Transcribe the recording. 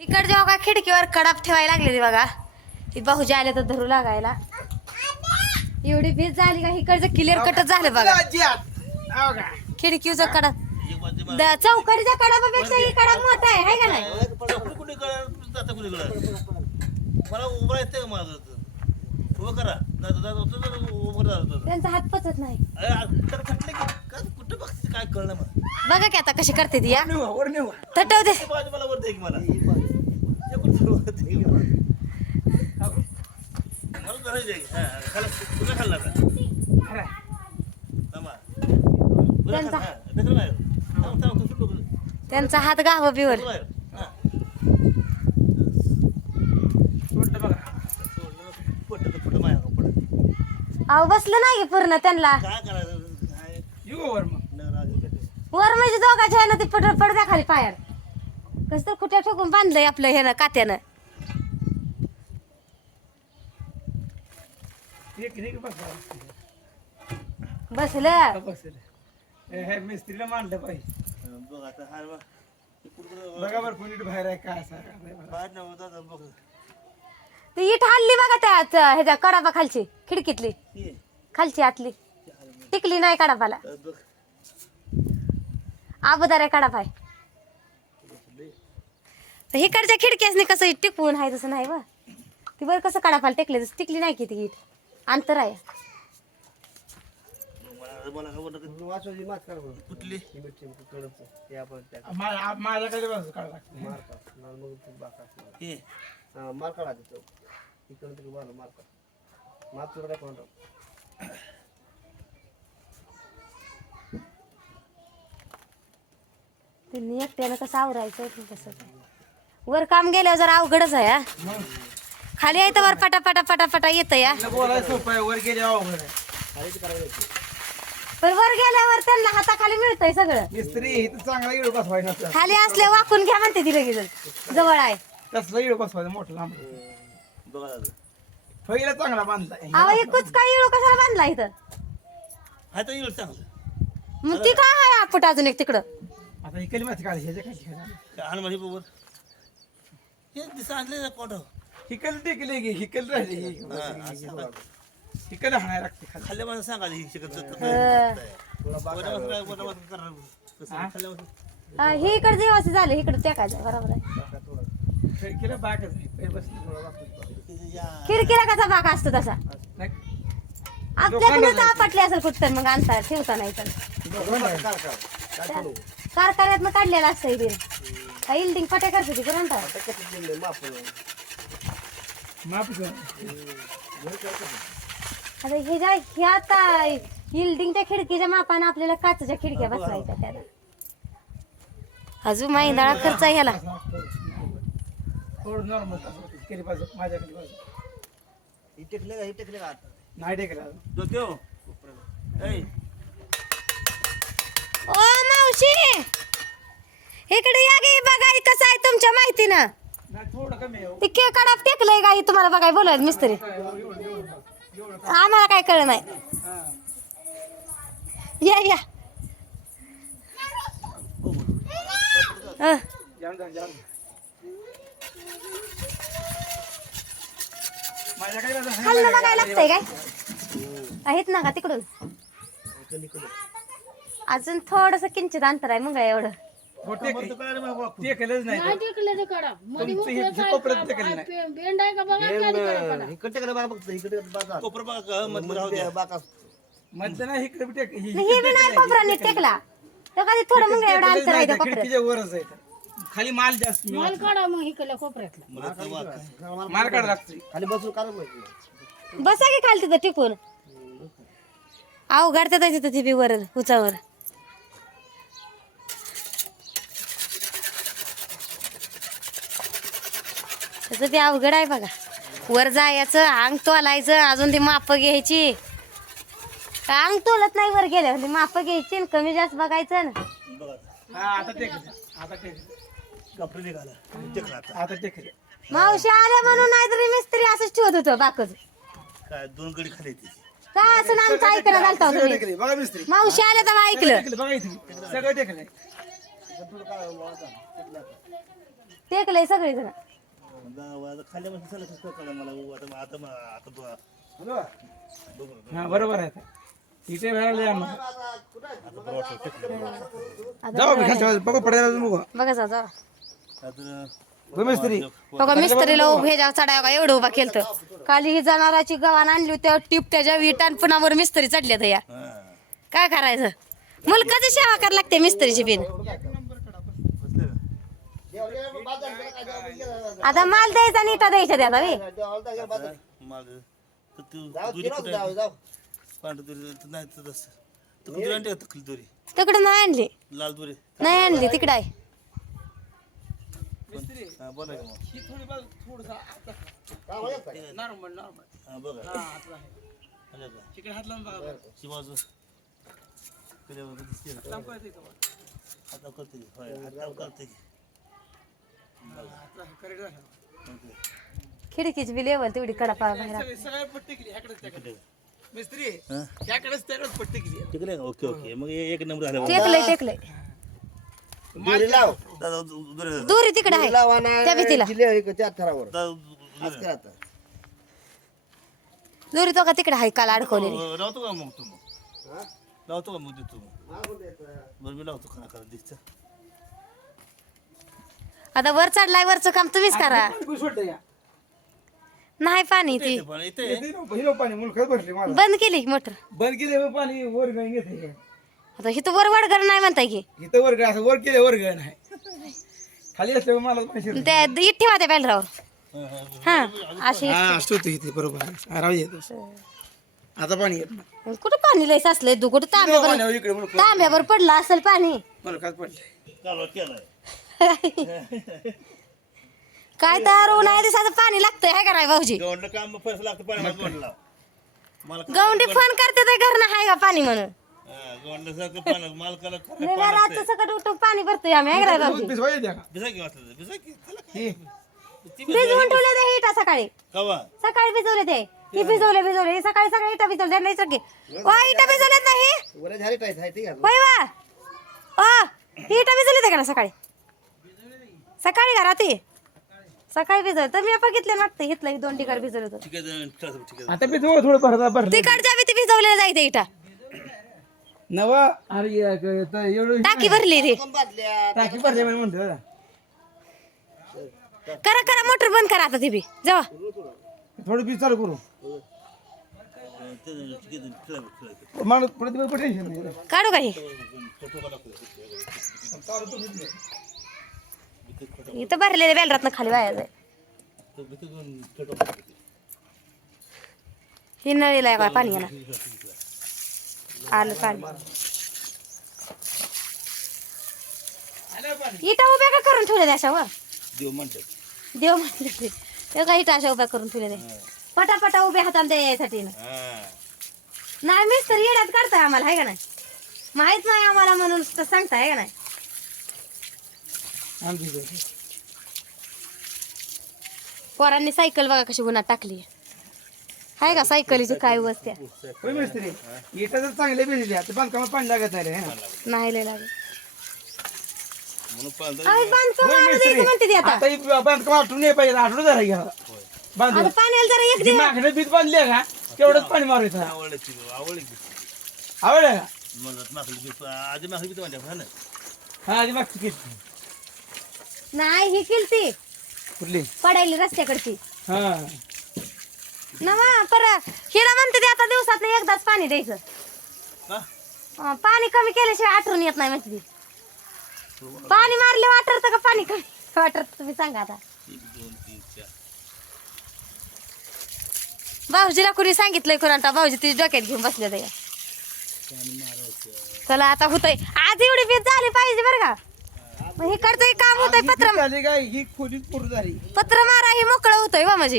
इकडच्या बघा खिडकीवर कडाप ठेवायला लागलेली बघा. ती भाऊजी आले तर धरू लागायला. एवढी भीत झाली का इकडचं क्लिअर कटच झालं बघा. खिडकीचा कडा चौकडीच्या कडापापेक्षा ही कडाप मोठा आहे का नाही? मला उभं येते उभं करा. होतं उभं त्यांचा हात पचत नाही. तर म्हटलं की? का- कुठं बघते काय कळलं मला? बघा की आता कशी करते ती या. वर नेऊ तटव दे ते बाजू मला वर दे मला. त्यांचा-. हा, हात गाव बिवर. हा. अहो बसलं नाही पूर्ण त्यांना काय करायचं काय येऊ वर म्हणजे दोघांच्या आहे ना ती पड पडद्या खाली पायार कस तर कुठे ठोकून बांधलंय आपलं हे ना कात्यानं बसलं मिस्त्रीला मांडलं पाहिजे बघ आता बघ. ते कुठं- बघा बरं कोणी बाहेर आहे काय असं आहे. बाहेर नाही होत आता बघ. ती इट हल्ली बघा त्यात ह्याच्या कडापा खालची खिडकीतली ये. खालची आतली टिकली नाही कडापाला तर बघ. आबदाऱ्या कडाप आहे तर इकडच्या खिडक्यासनी कसं टिकवून आहे तसं नाही बा ती बरं कसं कडापाला टेकले तसं टिकली नाही की ती इट अंतर आहे ही. हे. हा, त्यांनी एकट्यानं कसं आवरायचं काय. वर काम गेल्यावर जरा अवघडच आहे हा. खाली आहे तर वर पटा पटा पटा पटा येतं या बोलायचं सोपं आहे वर गेले अवघड आहे. खाली करायचं पण वर गेल्यावर त्यांना हाताखाली मिळतंय सगळं. मिस्त्री इथं चांगला इडो बसवायचा नसला. खाली असले वाकून घ्या म्हणते ती लगेच जवळ आहे. तसला इडो बसवायचा मोठा लांब. बघा दादा. फैला चांगला बांधलाय अहो एकूच काय इळू कशाला बांधला इथं? हा तर येईल चांगलं. मग ती काय आहे आपट अजून एक तिकडं? आता कली माती काढायची ह्याच्या खाली माझी बरोबर हे दिसा आणले ना कोण ही कल टेकली की? ही कल राहिली ही कल हाणायला लागते खाली. खाल्ल्या मला सांगा ही शिकत अं, हा, हे? इकडे जेवायचं झालं इकडे टेकायचं बरोबर आहे. खिडकीला बसली थोडा कसा बाग असतो तसा? नाही. आपल्याकडे आपटले असेल कुठं मग आणता ठेवता नाही तर. कारखान्यात काढलेला असतं इथे काही इल्डिंग पट्या करते ती करून टाक. माफ कर. आता हे ज्या हे आता इल्डिंगच्या खिडकीच्या मापानं आपल्याला काचच्या खिडक्या बसवायच्या त्याला. अजून महिंदाळा खर्च आहे ह्याला. थोडं नॉर्मल केली पाहिजे? माझ्या केली पाहिजे? टेकले का? टेकले का आता? नाही टेकला ओ मावशी! इकडे या गे बघा कसं आहे तुमच्या माहितीनं. नाही ते के टेकलंय का तुम्हाला बघाय बोलायचं मिस्त्री? आम्हाला काय कळ नाही. या या. आहे खाल्लं बघायला लागतंय काय? आहेत ना का तिकडून? अजून थोडस किंचित अंतर आहे मग एवढं. हो, टेक- टेकलंच नाही तर. टिकलं काढा. मध्ये तुमचं हे जे कोपऱ्यात टेकलं नाही. पे- बेंड आहे का बघा की आधी काढा काढा. इकडे टेकले बागा बघतो इकडे बागा कोपर बघा का मधलं राहू द्या. बागा मधलं नाही इकडे बी टेक ही- हे बी नाही कोपराने टेकला. तर कधी थोडं मग एवढं टेकलंच अंतर आहे नाही त्या तर कोपऱ्यात खिडकीच्या वरच आहे. तर. खाली माल जास्त मिळतो. माल काढा मग इकडल्या कोपऱ्यातला. मला तर वाक- माल काढ लागते खाली बसून माहिती बसा. की खाली तिथं टिकून. अवघड तर तिथं ती बी वर उचावर. तसं ते अवघड आहे बघा. वर जायचं अंग तोलायचं अजून ती माप घ्यायची. अंग तोलत नाही वर गेल्यावर? ती माप घ्यायची आणि कमी जास्त बघायचं ना. बघा हा आता टेकलं आता टेकलं कपडे निघाला. टेकला आता आता टेकलं मावशी आल्या म्हणून नाही तरी मिस्त्री असंच ठेवत होतो बाकच. काय दोन गडी खाली का असं ना आमचं होतं सगळं टेकले. बघा मिस्त्री. मावशी आल्या तेव्हा ऐकलं. टेकलं बघा इथे. सगळं टेकलंय टेकलंय सगळेजण. आता खाली म्हणजे कसं कळलं मला आता आता हा बरोबर आहे आता. इथे भरायला या मग. आता बरं वाटतं टेकलं. जाऊ मी खालच्या बाजूला. बघू पडायला बघू बघा जा जा आता मिस्त्री बघा मिस्त्रीला उभे जा चढाव का एवढं उभा केलं खाली ही जनावराची गव्हाण आणली होती टीप त्याच्या विटान पुन्हा मिस्त्री चढल्या या हा. काय करायचं मुलकाची सेवा करायला लागते मिस्त्रीची बिन? आता माल द्यायचा आणि इटा द्यायच्या त्या बे. तर तू दुरी कुठे जाऊ पांढरी दुरी तर नाही तर तसं तू का तकली दुरी तिकडे नाही आणली लाल दुरी नाही आणली तिकडे आहे हा बोला की मग ही थोडी बाजू आता नॉर्मल नॉर्मल हा बघा आलं का तिकडे हात लावून बघा बाजू बघा दिसते ना. इथं बघा. आता करते की. होय आता करते की. आता correct झालं. करते. खिडकीची बी लेवल तेवढी कडपा बाहेर सगळे सगळे पट्टी केली ह्याकडेच त्याकडे. मिस्त्री हा? ह्याकडेच त्याकडेच पट्टी केली. टिकले? का ओके ओके. मग हे एक नंबर झाला. टेकलंय टेकलंय. दुरी लाव. दादा दु- दु- दुरी दादा. दुरी तिकडे आहे. लावा ना. त्या भीतीला. जिल्हे एक त्या थरावर? दादा दु- दु- आज काय आता? दुरी तो का तिकडे आहे? काल अडकवलेली. अं, लावतो का मग तू मग? हा? लावतो का मग देतो मग. बरं मी लावतो खरा खरा दिसतं. आता वर चढलाय वरचं काम तुम्हीच करा. नाही पाणी ती बंद केली मोटर. बंद केले पाणी वर गण घेते आता इथं वर वडगर नाही म्हणताय की. इथं वर असं वर केले वर गण आहे खाली असल्यावर मला. त्या इट ठेवा त्या बॅलरावर. हा, अशी हा असतो तो इथे बरोबर. राहू आता पाणी येत नाही. कुठं पाणी लय साचलंय तू कुठं तांब्यावर तांब्यावर पडलं असेल पाणी. मुलखात पडले कालवा केलाय. काय तर उन्हाळ्या दिवसाचं पाणी लागतंय हाय का नाही भाऊजी? काम लागतं पाण्यात मला गवंडी फोन करते ते घरनं हाय का पाणी म्हणून? गवंडलं सारखं पाण्यात मालकाला खरं निघा पाणी रातचं सकट उठून पाणी भरतोय आम्ही हाय का नाही भाऊजी? पिसवा येते का? भिजा की वाटलं भिजा की त्याला काय? हे. ती भिजवून ठेवले ते इटा सकाळी. कवा? सकाळी भिजवले ते. ही. भिजवले भिजवले. हे सकाळी सकाळी इटा भिजवले नाही सगळे ओ इटा भिजवल्यात नाही? वर झाली टाईट आहे ते घाल. होय वा. ओ इटा भिजवली ते का ना सकाळी? सकाळी का रात्री सकाळी भिजवलं तर मी बघितले वाटतं घेतलं दोन ठिकाणी भिजवलं होतं. ठीक आहे चला, ठीक आहे आता मी थोडं थोडं भरता भरलं तिकडच्या बी ती भिजवलेलं जायचं इटा नवा अरे ये- क- त- एवढं टाकी भरली बादल्या टाकी भरली म्हणतो जरा. करा करा मोटर बंद करा आता ती बी. जावा. थोडं पीस चालू करू. पुढे टेन्शन नाही काढू काही. इथं भरलेले बेलरात खाली वाया जाय. ही नळीला आहे का पाणी येणार आलं पाणी. इटा उभ्या का करून ठेवले त्याच्यावर देव म्हणतात. देव म्हणले ते. ते का इटा अशा उभ्या करून ठेवले पटापटा उभ्या हाताला द्यायसाठी ना. नाही मिस्तर येड्यात काढताय आम्हाला आहे का नाही? माहीत नाही आम्हाला म्हणून सांगताय का नाही. पोरांनी सायकल बघा कशी उन्हात टाकली. आहे का सायकलीची काय वस्त्या? होय मिस्त्री इटा जर चांगले भिजले आता बांधकामात पाणी लागत नाही रे. है ना? नाही लय लागत. म्हणून पाहता अहो, बांधकाम होय आणून द्यायचं म्हणते ती आता. आता ही बांधकाम आठवून ये पाहिजे जरा घ्या. बांधून. आता पाण्याला जरा एक जी मागणं बीत बांधले का? तेवढंच पाणी मारायचं आवडली आवडली आवडलं का? मग आधी हा ना? हा आधी मागची किट नाही ही केलती. कुठली? पडायली रस्त्याकडची. हा. नवा पर हिला म्हणते ते आता दिवसात एकदाच पाणी द्यायचं. अं, पाणी कमी केल्याशिवाय आठवण येत नाही म्हणते ती. पाणी मारले वाटरत का पाणी कमी? वाटरत तुम्ही सांगा आता. भाऊजीला कुणी सांगितलंय कुणाला भाऊजी तिची डोक्यात घेऊन बसले ते चला आता होतंय. आज एवढी बीज झाली पाहिजे बरं का. मग हे करतोय काम होतंय पत्र झाली काय? ही खोलीत पूर्ण झाली. पत्र मारा हे मोकळं होतंय वा म्हणजे